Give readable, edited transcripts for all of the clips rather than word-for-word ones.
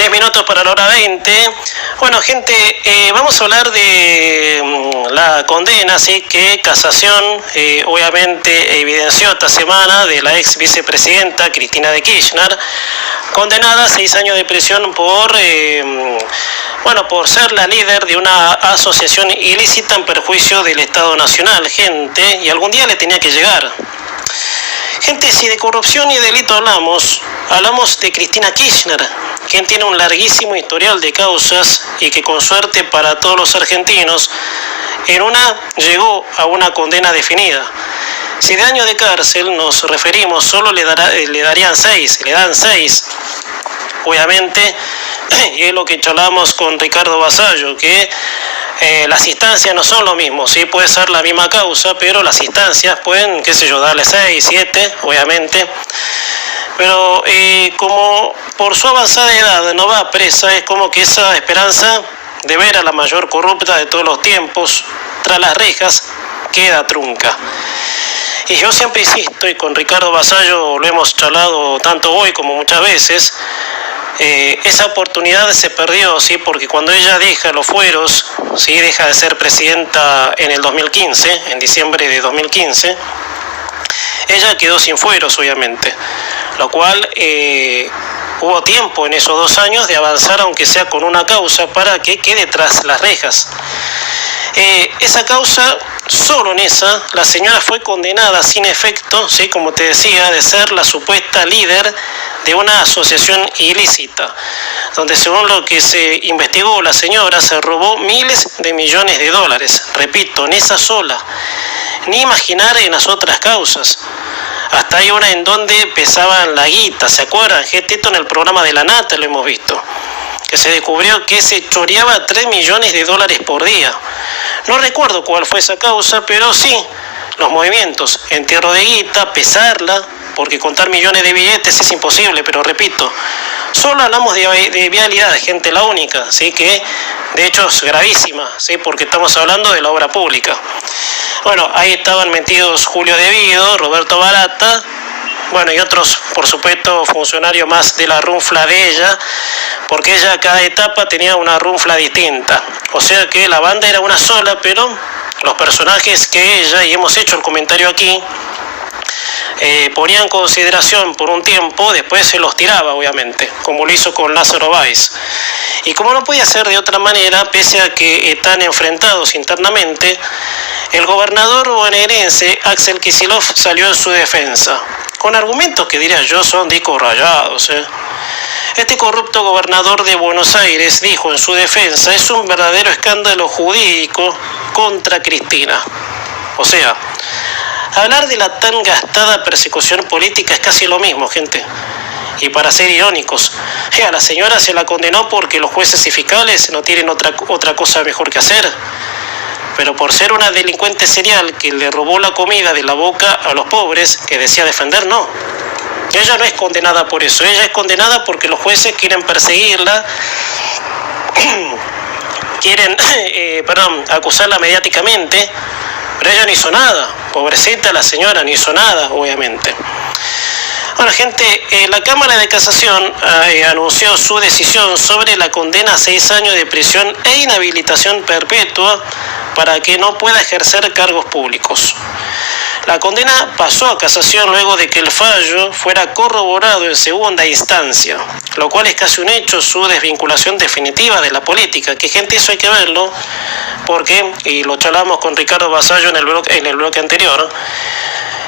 10 minutos para la hora 20. Bueno, gente, vamos a hablar de la condena, ¿sí? Que Casación obviamente evidenció esta semana de la ex vicepresidenta Cristina de Kirchner, condenada a 6 años de prisión por ser la líder de una asociación ilícita en perjuicio del Estado Nacional, gente, y algún día le tenía que llegar. Gente, si de corrupción y delito hablamos de Cristina Kirchner, quien tiene un larguísimo historial de causas y que con suerte para todos los argentinos, en una llegó a una condena definida. Si de años de cárcel nos referimos, solo le dan 6, obviamente, y es lo que charlamos con Ricardo Vasallo, que las instancias no son lo mismo, sí puede ser la misma causa, pero las instancias pueden, darle 6, 7, obviamente. Pero como por su avanzada edad no va presa, es como que esa esperanza de ver a la mayor corrupta de todos los tiempos tras las rejas queda trunca. Y yo siempre insisto, y con Ricardo Vasallo lo hemos charlado tanto hoy como muchas veces, esa oportunidad se perdió, ¿sí? Porque cuando ella deja los fueros, ¿sí? Deja de ser presidenta en el 2015, en diciembre de 2015, ella quedó sin fueros, obviamente, lo cual hubo tiempo en esos 2 años de avanzar, aunque sea con una causa, para que quede tras las rejas. Esa causa, solo en esa, la señora fue condenada sin efecto, ¿sí? Como te decía, de ser la supuesta líder de una asociación ilícita, donde según lo que se investigó, la señora se robó miles de millones de dólares, repito, en esa sola, ni imaginar en las otras causas. Hasta hay una en donde pesaban la guita, ¿se acuerdan? Gente, esto en el programa de la Nata lo hemos visto, que se descubrió que se choreaba 3 millones de dólares por día. No recuerdo cuál fue esa causa, pero sí, los movimientos, entierro de guita, pesarla, porque contar millones de billetes es imposible, pero repito, solo hablamos de vialidad, gente, la única, ¿sí? Que de hecho es gravísima, ¿sí? Porque estamos hablando de la obra pública. Bueno, ahí estaban metidos Julio De Vido, Roberto Barata, bueno, y otros, por supuesto, funcionarios más de la runfla de ella, porque ella cada etapa tenía una runfla distinta. O sea que la banda era una sola, pero los personajes que ella, y hemos hecho el comentario aquí, ponía en consideración por un tiempo, después se los tiraba, obviamente, como lo hizo con Lázaro Báez. Y como no podía ser de otra manera, pese a que están enfrentados internamente, el gobernador bonaerense Axel Kicillof salió en su defensa, con argumentos que diría yo son discos rayados. Este corrupto gobernador de Buenos Aires dijo en su defensa: es un verdadero escándalo jurídico contra Cristina. O sea, hablar de la tan gastada persecución política es casi lo mismo, gente. Y para ser irónicos, a la señora se la condenó porque los jueces y fiscales no tienen otra cosa mejor que hacer. Pero por ser una delincuente serial que le robó la comida de la boca a los pobres, que decía defender, no. Ella no es condenada por eso, ella es condenada porque los jueces quieren perseguirla, quieren acusarla mediáticamente, pero ella no hizo nada, pobrecita la señora, no hizo nada, obviamente. Bueno, gente, la Cámara de Casación anunció su decisión sobre la condena a 6 años de prisión e inhabilitación perpetua para que no pueda ejercer cargos públicos. La condena pasó a casación luego de que el fallo fuera corroborado en segunda instancia, lo cual es casi un hecho su desvinculación definitiva de la política, que gente, eso hay que verlo, porque, y lo charlamos con Ricardo Vasallo en el bloque anterior,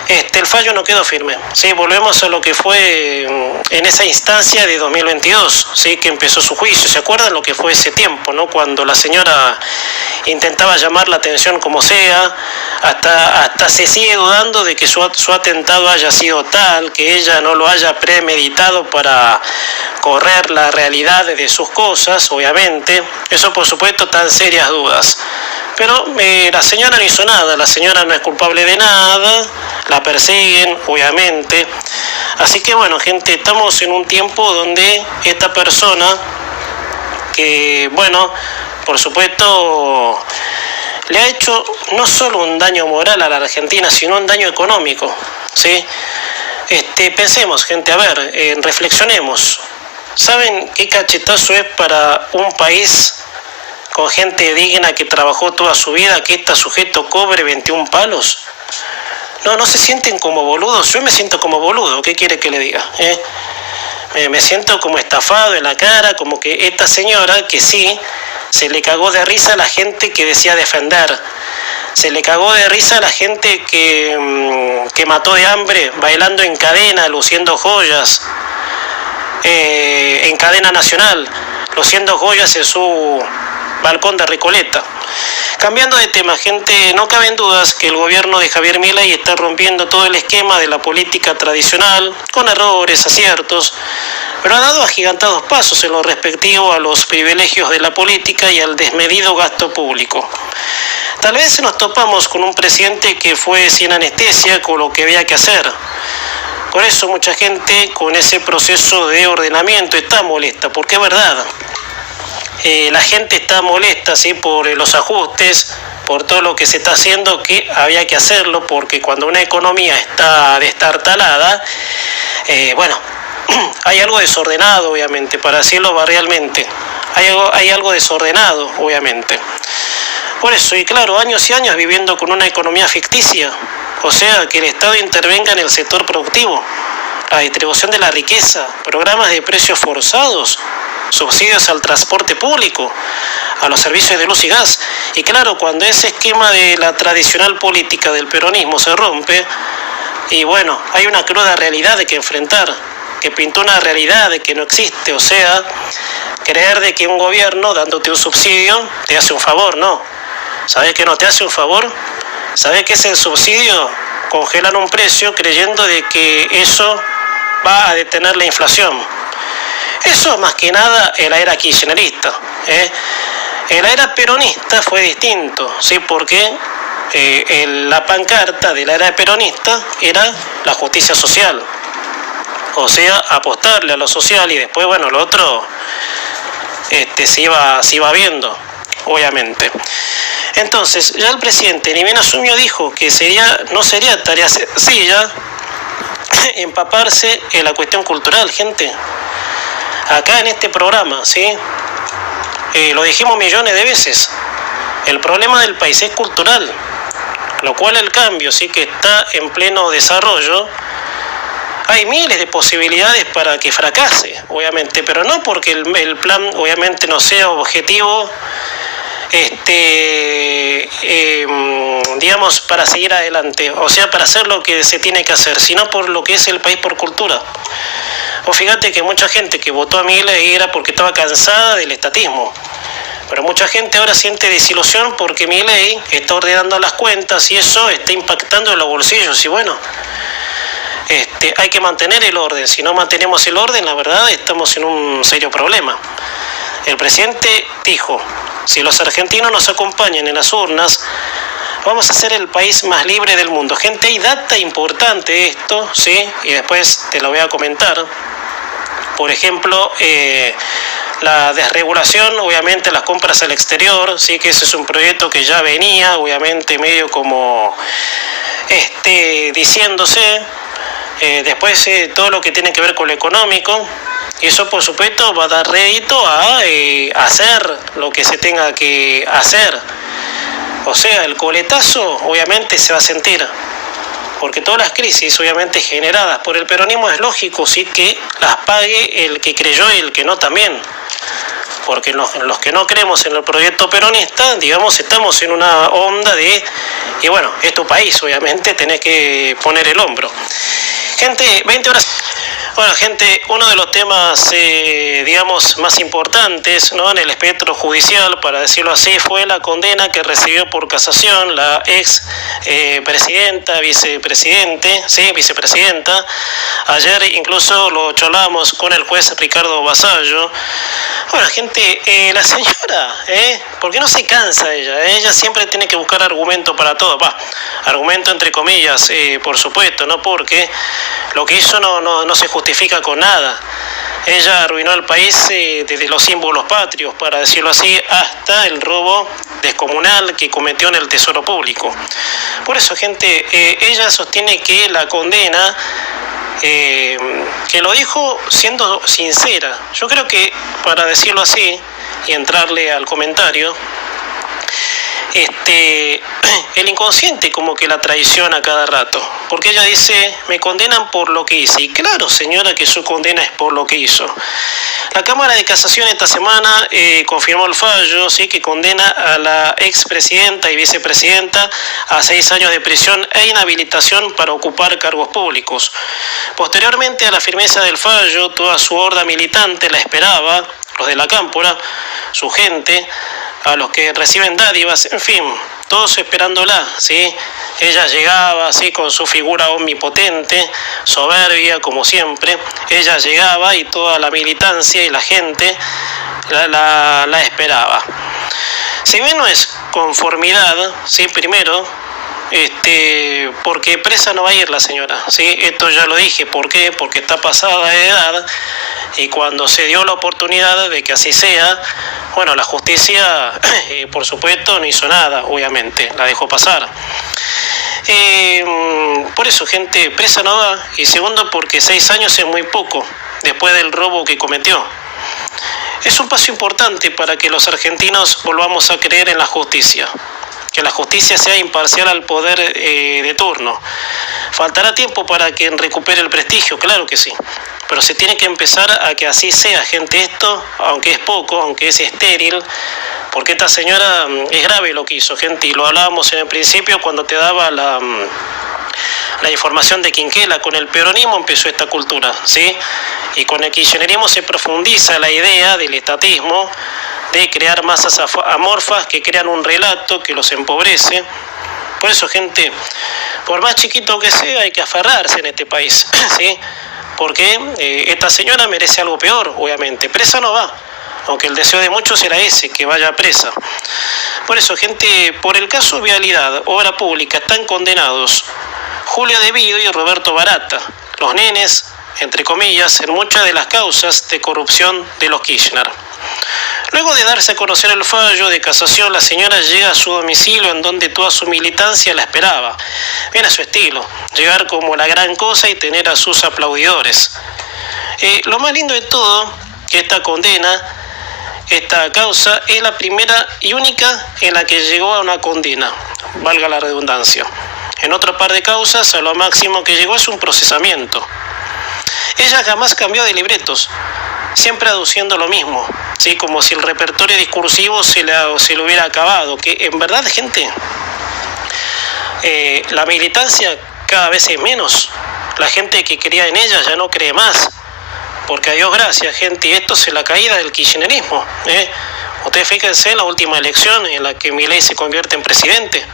el fallo no quedó firme. Sí, volvemos a lo que fue en esa instancia de 2022, sí, que empezó su juicio. ¿Se acuerdan lo que fue ese tiempo, no? Cuando la señora intentaba llamar la atención como sea, hasta se sigue dudando de que su atentado haya sido tal, que ella no lo haya premeditado para correr la realidad de sus cosas, obviamente. Eso, por supuesto, tan serias dudas. Pero la señora no hizo nada, la señora no es culpable de nada, la persiguen, obviamente. Así que bueno, gente, estamos en un tiempo donde esta persona, que bueno, por supuesto, le ha hecho no solo un daño moral a la Argentina, sino un daño económico, ¿sí? Pensemos, gente, a ver, reflexionemos. ¿Saben qué cachetazo es para un país con gente digna que trabajó toda su vida que este sujeto cobre 21 palos? No se sienten como boludos. Yo me siento como boludo, ¿qué quiere que le diga? Me siento como estafado en la cara, como que esta señora, que sí, se le cagó de risa a la gente que decía defender. Se le cagó de risa a la gente que mató de hambre bailando en cadena, luciendo joyas, en cadena nacional, luciendo joyas en su balcón de Recoleta. Cambiando de tema, gente, no caben dudas que el gobierno de Javier Milei está rompiendo todo el esquema de la política tradicional, con errores, aciertos, pero ha dado agigantados pasos en lo respectivo a los privilegios de la política y al desmedido gasto público. Tal vez nos topamos con un presidente que fue sin anestesia con lo que había que hacer. Por eso mucha gente con ese proceso de ordenamiento está molesta, porque es verdad. La gente está molesta, ¿sí?, por los ajustes, por todo lo que se está haciendo, que había que hacerlo, porque cuando una economía está destartalada, bueno, hay algo desordenado, obviamente, para decirlo barrialmente. Hay algo desordenado, obviamente. Por eso, y claro, años y años viviendo con una economía ficticia, o sea, que el Estado intervenga en el sector productivo, la distribución de la riqueza, programas de precios forzados, subsidios al transporte público, a los servicios de luz y gas. Y claro, cuando ese esquema de la tradicional política del peronismo se rompe, y bueno, hay una cruda realidad de que enfrentar, que pintó una realidad de que no existe, o sea, creer de que un gobierno dándote un subsidio te hace un favor, no. ¿Sabes que no te hace un favor? ¿Sabes que es el subsidio? Congelan un precio creyendo de que eso va a detener la inflación. Eso más que nada en la era kirchnerista. En la era peronista fue distinto, ¿sí? Porque la pancarta de la era peronista era la justicia social. O sea, apostarle a lo social y después, bueno, lo otro se iba viendo, obviamente. Entonces, ya el presidente, ni bien asumió, dijo que no sería tarea sencilla empaparse en la cuestión cultural, gente. Acá en este programa, ¿sí? Lo dijimos millones de veces. El problema del país es cultural, lo cual el cambio, sí, que está en pleno desarrollo. Hay miles de posibilidades para que fracase, obviamente, pero no porque el plan, obviamente, no sea objetivo, digamos, para seguir adelante, o sea, para hacer lo que se tiene que hacer, sino por lo que es el país por cultura. O fíjate que mucha gente que votó a Milei era porque estaba cansada del estatismo, pero mucha gente ahora siente desilusión porque Milei está ordenando las cuentas y eso está impactando en los bolsillos. Y bueno, hay que mantener el orden. Si no mantenemos el orden, la verdad, estamos en un serio problema. El presidente dijo: si los argentinos nos acompañan en las urnas, vamos a ser el país más libre del mundo. Gente, hay data importante de esto, ¿sí? Y después te lo voy a comentar. Por ejemplo, la desregulación, obviamente, las compras al exterior, sí, que ese es un proyecto que ya venía, obviamente, medio como diciéndose. Después, todo lo que tiene que ver con lo económico. Y eso, por supuesto, va a dar rédito a hacer lo que se tenga que hacer. O sea, el coletazo obviamente se va a sentir, porque todas las crisis obviamente generadas por el peronismo es lógico, sí, que las pague el que creyó y el que no también. Porque los que no creemos en el proyecto peronista, digamos, estamos en una onda de, y bueno, es tu país, obviamente, tenés que poner el hombro. Gente, 20 horas... Bueno, gente, uno de los temas, digamos, más importantes, ¿no?, en el espectro judicial, para decirlo así, fue la condena que recibió por casación la ex vicepresidenta. Ayer incluso lo charlamos con el juez Ricardo Basallo. Bueno, gente, la señora, ¿por qué no se cansa ella? Ella siempre tiene que buscar argumento para todo. Argumento entre comillas, por supuesto, ¿no? Porque lo que hizo no se justifica con nada. Ella arruinó el país desde los símbolos patrios, para decirlo así, hasta el robo descomunal que cometió en el Tesoro Público. Por eso, gente, ella sostiene que la condena que lo dijo siendo sincera. Yo creo que, para decirlo así y entrarle al comentario, el inconsciente como que la traiciona cada rato, porque ella dice: me condenan por lo que hice. Y claro, señora, que su condena es por lo que hizo. La Cámara de Casación esta semana confirmó el fallo, ¿sí?, que condena a la expresidenta y vicepresidenta a 6 años de prisión e inhabilitación para ocupar cargos públicos. Posteriormente a la firmeza del fallo, toda su horda militante la esperaba, los de la Cámpora, su gente, a los que reciben dádivas, en fin, todos esperándola, ¿sí? Ella llegaba así con su figura omnipotente, soberbia como siempre. Ella llegaba y toda la militancia y la gente la esperaba. Si bien no es conformidad, ¿sí?, primero, porque presa no va a ir la señora, ¿sí? Esto ya lo dije. ¿Por qué? Porque está pasada de edad, y cuando se dio la oportunidad de que así sea, bueno, la justicia, por supuesto, no hizo nada, obviamente, la dejó pasar. Por eso, gente, presa no va. Y segundo, porque 6 años es muy poco después del robo que cometió. Es un paso importante para que los argentinos volvamos a creer en la justicia, que la justicia sea imparcial al poder de turno. Faltará tiempo para que recupere el prestigio, claro que sí, pero se tiene que empezar a que así sea, gente. Esto, aunque es poco, aunque es estéril, porque esta señora, es grave lo que hizo, gente, y lo hablábamos en el principio cuando te daba la información de Quinquela. Con el peronismo empezó esta cultura, ¿sí? Y con el kirchnerismo se profundiza la idea del estatismo, de crear masas amorfas que crean un relato que los empobrece. Por eso, gente, por más chiquito que sea, hay que aferrarse en este país, ¿sí? Porque esta señora merece algo peor, obviamente. Presa no va, aunque el deseo de muchos era ese, que vaya presa. Por eso, gente, por el caso Vialidad, obra pública, están condenados Julio De Vido y Roberto Barata, los nenes, entre comillas, en muchas de las causas de corrupción de los Kirchner. Luego de darse a conocer el fallo de casación, la señora llega a su domicilio, en donde toda su militancia la esperaba. Bien a su estilo, llegar como la gran cosa y tener a sus aplaudidores. Lo más lindo de todo, que esta condena, esta causa, es la primera y única en la que llegó a una condena, valga la redundancia. En otro par de causas, a lo máximo que llegó es un procesamiento. Ella jamás cambió de libretos, siempre aduciendo lo mismo, ¿sí? Como si el repertorio discursivo se le hubiera acabado. Que en verdad, gente, la militancia cada vez es menos. La gente que creía en ella ya no cree más, porque a Dios gracias, gente, y esto es la caída del kirchnerismo, Ustedes fíjense en la última elección en la que Milei se convierte en presidente,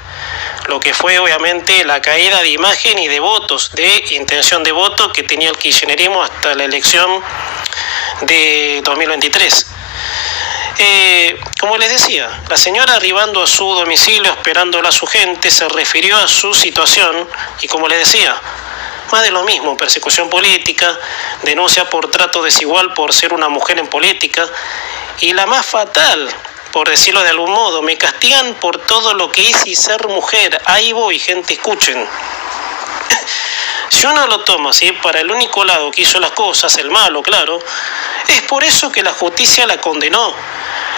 lo que fue obviamente la caída de imagen y de votos, de intención de voto que tenía el kirchnerismo hasta la elección de 2023. Como les decía, la señora, arribando a su domicilio, esperándola a su gente, se refirió a su situación y, como les decía, más de lo mismo: persecución política, denuncia por trato desigual por ser una mujer en política, y la más fatal, por decirlo de algún modo, me castigan por todo lo que hice y ser mujer. Ahí voy, gente, escuchen. Si uno lo toma, ¿sí?, para el único lado que hizo las cosas, el malo, claro, es por eso que la justicia la condenó.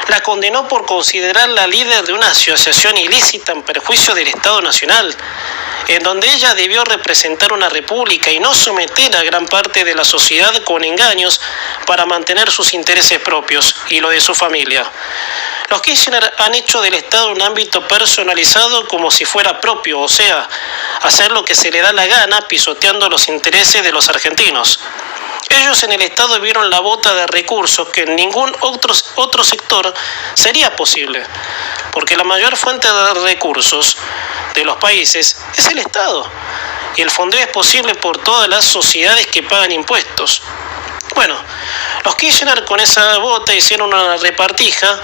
La condenó por considerarla líder de una asociación ilícita en perjuicio del Estado Nacional, en donde ella debió representar una república y no someter a gran parte de la sociedad con engaños para mantener sus intereses propios y lo de su familia. Los Kirchner han hecho del Estado un ámbito personalizado como si fuera propio, o sea, hacer lo que se le da la gana, pisoteando los intereses de los argentinos. Ellos en el Estado vieron la bota de recursos que en ningún otro sector sería posible, porque la mayor fuente de recursos de los países es el Estado, y el fondeo es posible por todas las sociedades que pagan impuestos. Bueno, los Kirchner con esa bota hicieron una repartija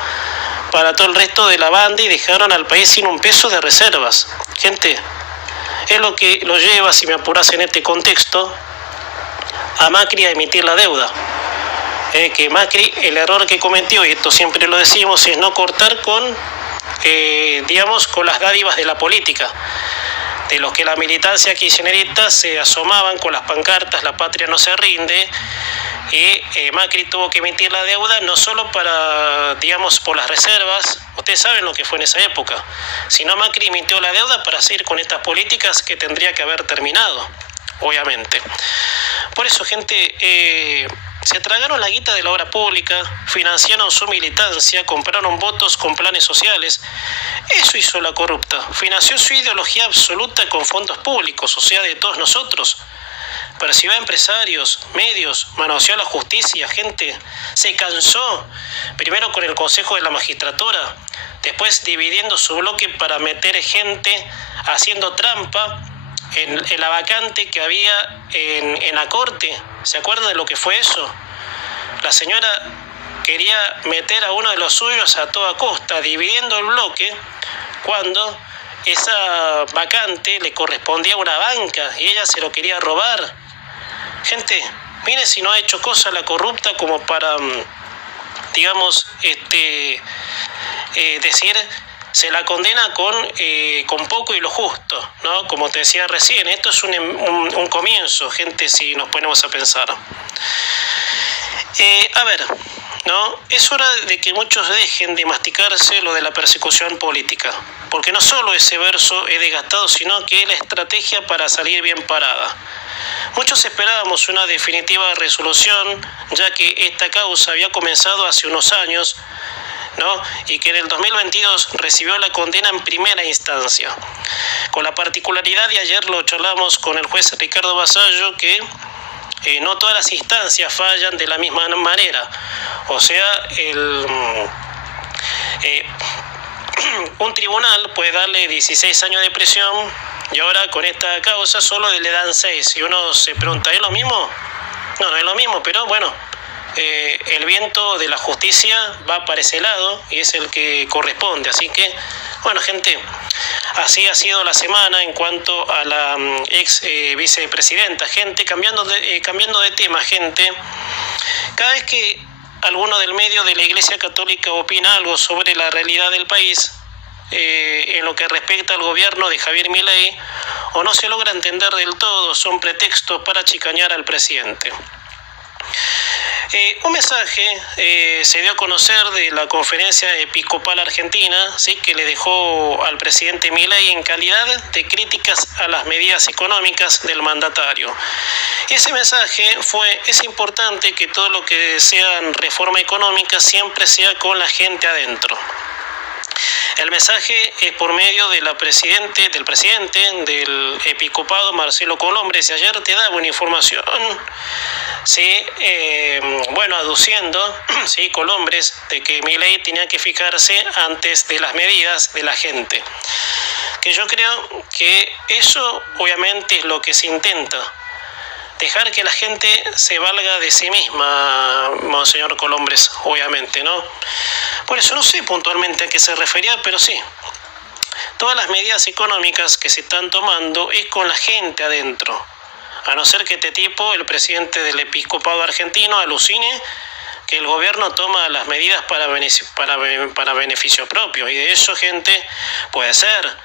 para todo el resto de la banda y dejaron al país sin un peso de reservas. Gente, es lo que lo lleva, si me apuras en este contexto, a Macri a emitir la deuda. Que Macri, el error que cometió, y esto siempre lo decimos, es no cortar con las dádivas de la política. de los que la militancia kirchnerista se asomaban con las pancartas "La patria no se rinde", y Macri tuvo que emitir la deuda no solo para, digamos, por las reservas, ustedes saben lo que fue en esa época, sino Macri emitió la deuda para seguir con estas políticas que tendría que haber terminado, obviamente. Por eso, gente, se tragaron la guita de la obra pública, financiaron su militancia, compraron votos con planes sociales. Eso hizo la corrupta, financió su ideología absoluta con fondos públicos, o sea, de todos nosotros. Persiguió a empresarios, medios, manoseó a la justicia, gente. Se cansó, primero con el Consejo de la Magistratura, después dividiendo su bloque para meter gente haciendo trampa en la vacante que había en la Corte. ¿Se acuerdan de lo que fue eso? La señora quería meter a uno de los suyos a toda costa, dividiendo el bloque, cuando esa vacante le correspondía a una banca y ella se lo quería robar. Gente, mire si no ha hecho cosa la corrupta como para, digamos, decir, se la condena con poco y lo justo, ¿no? Como te decía recién, esto es un comienzo, gente, si nos ponemos a pensar. A ver, ¿no? Es hora de que muchos dejen de masticarse lo de la persecución política, porque no solo ese verso es desgastado, sino que es la estrategia para salir bien parada. Muchos esperábamos una definitiva resolución, ya que esta causa había comenzado hace unos años, ¿no? Y que en el 2022 recibió la condena en primera instancia. Con la particularidad, y ayer lo charlamos con el juez Ricardo Basallo, que no todas las instancias fallan de la misma manera. O sea, un tribunal puede darle 16 años de prisión y ahora con esta causa solo le dan 6. Y uno se pregunta, ¿es lo mismo? No, no es lo mismo, pero bueno, el viento de la justicia va para ese lado y es el que corresponde. Así que, bueno, gente, así ha sido la semana en cuanto a la ex vicepresidenta. Gente, cambiando de tema, gente, cada vez que alguno del medio de la Iglesia Católica opina algo sobre la realidad del país, en lo que respecta al gobierno de Javier Milei, o no se logra entender del todo, son pretextos para chicanear al presidente. Un mensaje se dio a conocer de la Conferencia Episcopal Argentina, ¿sí?, que le dejó al presidente Milei en calidad de críticas a las medidas económicas del mandatario. Ese mensaje fue: es importante que todo lo que sea reforma económica siempre sea con la gente adentro. El mensaje es por medio de del presidente del episcopado, Marcelo Colombres, y ayer te daba una información, sí, aduciendo, sí, Colombres, de que Milei tenía que fijarse antes de las medidas de la gente. Que yo creo que eso obviamente es lo que se intenta, dejar que la gente se valga de sí misma, monseñor Colombres, obviamente, ¿no? Por eso no sé puntualmente a qué se refería, pero sí, todas las medidas económicas que se están tomando es con la gente adentro, a no ser que este tipo, el presidente del episcopado argentino, alucine que el gobierno toma las medidas para beneficio propio, y de eso, gente, puede ser,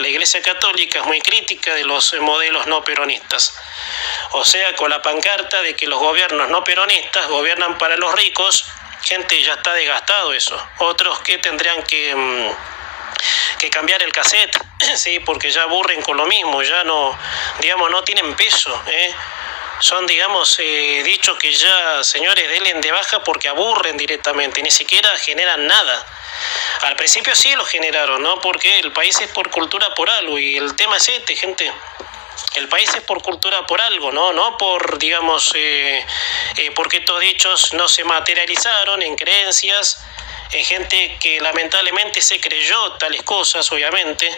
la Iglesia Católica es muy crítica de los modelos no peronistas. O sea, con la pancarta de que los gobiernos no peronistas gobiernan para los ricos, gente, ya está desgastado eso. Otros que tendrían que cambiar el cassette, sí, porque ya aburren con lo mismo, ya no, digamos, no tienen peso, Son, digamos, dichos que ya, señores, denle de baja porque aburren directamente, ni siquiera generan nada. Al principio sí lo generaron, ¿no? Porque el país es por cultura por algo, y el tema es este, gente. El país es por cultura por algo, no por, digamos, porque estos dichos no se materializaron en creencias, en gente que lamentablemente se creyó tales cosas, obviamente.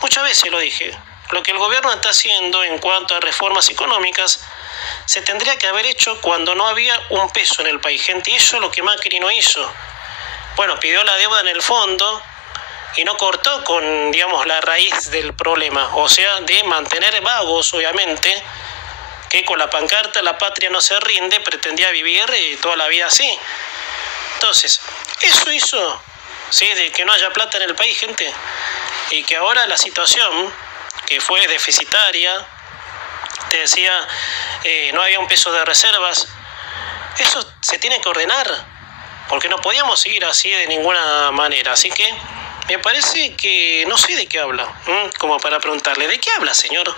Muchas veces lo dije, lo que el gobierno está haciendo en cuanto a reformas económicas se tendría que haber hecho cuando no había un peso en el país, gente, y eso es lo que Macri no hizo. Bueno, pidió la deuda en el fondo y no cortó con, digamos, la raíz del problema, o sea, de mantener vagos, obviamente, que con la pancarta "La patria no se rinde" pretendía vivir toda la vida así. Entonces, eso hizo, sí, de que no haya plata en el país, gente, y que ahora la situación, que fue deficitaria. Te decía, no había un peso de reservas. Eso se tiene que ordenar, porque no podíamos seguir así de ninguna manera. Así que me parece que no sé de qué habla, como para preguntarle, ¿de qué habla, señor?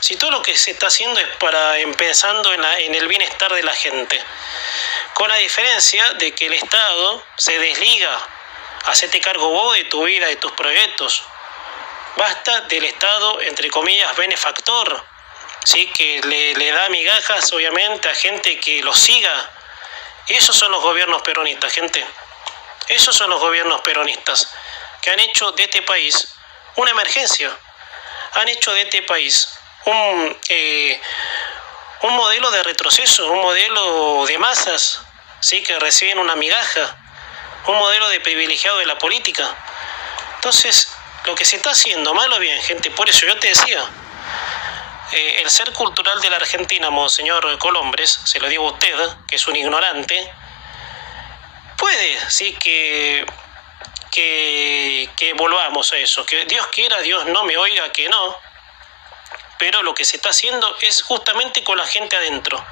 Si todo lo que se está haciendo es pensando en el bienestar de la gente, con la diferencia de que el Estado se desliga. Hacete cargo vos de tu vida, de tus proyectos. Basta del Estado, entre comillas, benefactor, ¿sí? Que le da migajas, obviamente, a gente que lo siga. Y esos son los gobiernos peronistas, gente. Esos son los gobiernos peronistas que han hecho de este país una emergencia. Han hecho de este país un modelo de retroceso, un modelo de masas, ¿sí? Que reciben una migaja, un modelo de privilegiado de la política. Entonces, lo que se está haciendo, mal o bien, gente, por eso yo te decía, el ser cultural de la Argentina, monseñor Colombres, se lo digo a usted, que es un ignorante, puede, sí, que volvamos a eso, que Dios quiera, Dios no me oiga, que no, pero lo que se está haciendo es justamente con la gente adentro,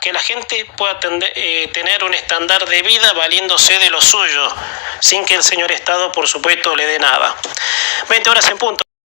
que la gente pueda tener un estándar de vida valiéndose de lo suyo, sin que el señor Estado, por supuesto, le dé nada. 20 horas en punto.